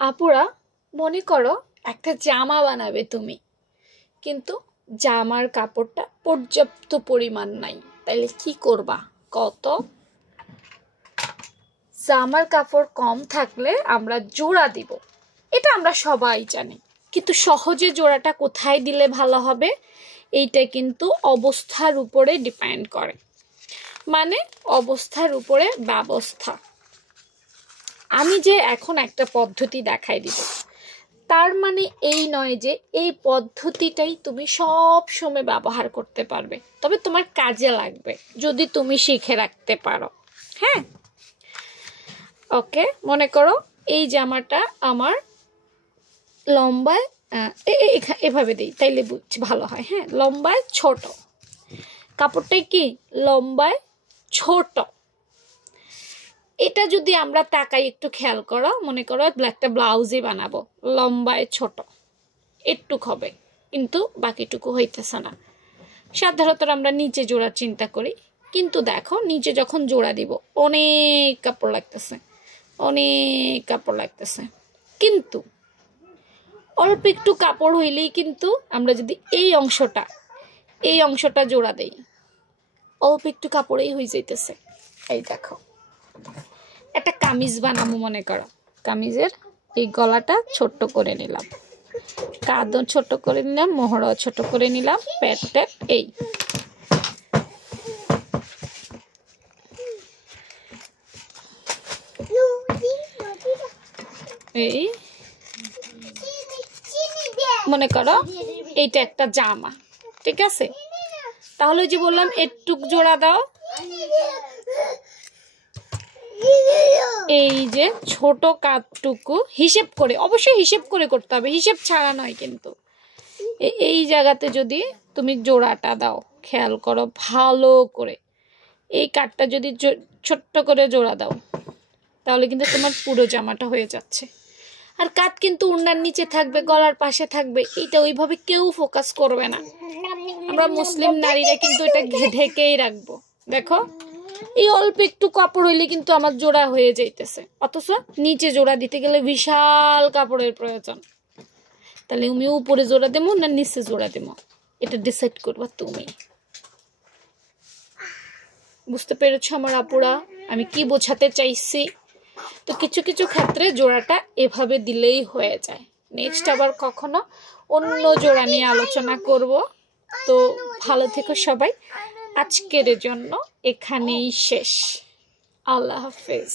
আপুরা মনে করো একটা জামা বানাবে তুমি, কিন্তু জামার কাপড়টা পর্যাপ্ত পরিমাণ নাই, তাহলে কি করবা? কত জামার কাপড় কম থাকলে আমরা জোড়া দিব, এটা আমরা সবাই জানি, কিন্তু সহজে জোড়াটা কোথায় দিলে ভালো হবে এইটা কিন্তু অবস্থার উপরে ডিপেন্ড করে। মানে অবস্থার উপরে ব্যবস্থা। আমি যে এখন একটা পদ্ধতি দেখাই দিব, তার মানে এই নয় যে এই পদ্ধতিটাই তুমি সব সময় ব্যবহার করতে পারবে, তবে তোমার কাজে লাগবে যদি তুমি শিখে রাখতে পারো। হ্যাঁ, ওকে। মনে করো এই জামাটা আমার লম্বায় এভাবে দিই, তাইলে বুঝছি ভালো হয়। হ্যাঁ, লম্বায় ছোট, কাপড়টাই কি লম্বায় ছোট। এটা যদি আমরা তাকাই, একটু খেয়াল করো, মনে করো একটা ব্লাউজই বানাবো, লম্বায় ছোট একটুক হবে, কিন্তু বাকিটুকু হইতেছে না। সাধারণত আমরা নিচে জোড়ার চিন্তা করি, কিন্তু দেখো নিচে যখন জোড়া দিব অনেক কাপড় লাগতেছে, অনেক কাপড় লাগতেছে। কিন্তু অল্প একটু কাপড় হইলেই কিন্তু আমরা যদি এই অংশটা জোড়া দেই, অল্প একটু কাপড়েই হয়ে যাইতেছে। এই দেখো, একটা কামিজ বানাবো, মনে করো কামিজের এই গলাটা ছোট্ট করে নিলাম, কাঁধও ছোট করে নিলাম, মোহরাও ছোট করে নিলাম, প্যান্টের এই মনে করো এইটা একটা জামা, ঠিক আছে? তাহলে যে বললাম একটুক জোড়া দাও, এই যে ছোট কাপটুকু হিসেব করে, অবশ্যই হিসেব করে করতে হবে, হিসেব ছাড়া নয়। কিন্তু এই জায়গাতে যদি তুমি জোড়াটা দাও, খেয়াল করো ভালো করে, এই কাটটা যদি ছোট্ট করে জোড়া দাও, তাহলে কিন্তু তোমার পুরো জামাটা হয়ে যাচ্ছে। আর কাট কিন্তু ওড়নার নিচে থাকবে, গলার পাশে থাকবে, এটা ওইভাবে কেউ ফোকাস করবে না। আমরা মুসলিম নারীরা কিন্তু এটা ঢেকেই রাখবো। দেখো এই অল্প একটু কাপড় হইলে কিন্তু আমার জোড়া হয়ে যাইতেছে, অথচ নিচে জোড়া দিতে গেলে বিশাল কাপড়ের প্রয়োজন। তাহলে আমি উপরে জোড়া দেবো না নিচে জোড়া দেবো, এটা ডিসাইড করবা তুমি। বুঝতে পেরেছো আমার আপুরা আমি কি বোঝাতে চাইছি? তো কিছু কিছু ক্ষেত্রে জোড়াটা এভাবে দিলেই হয়ে যায়। নেক্সট আবার কখনো অন্য জোড়া নিয়ে আলোচনা করব। তো ভালো থেকো সবাই, আজকের জন্য এখানেই শেষ। আল্লাহ হাফেজ।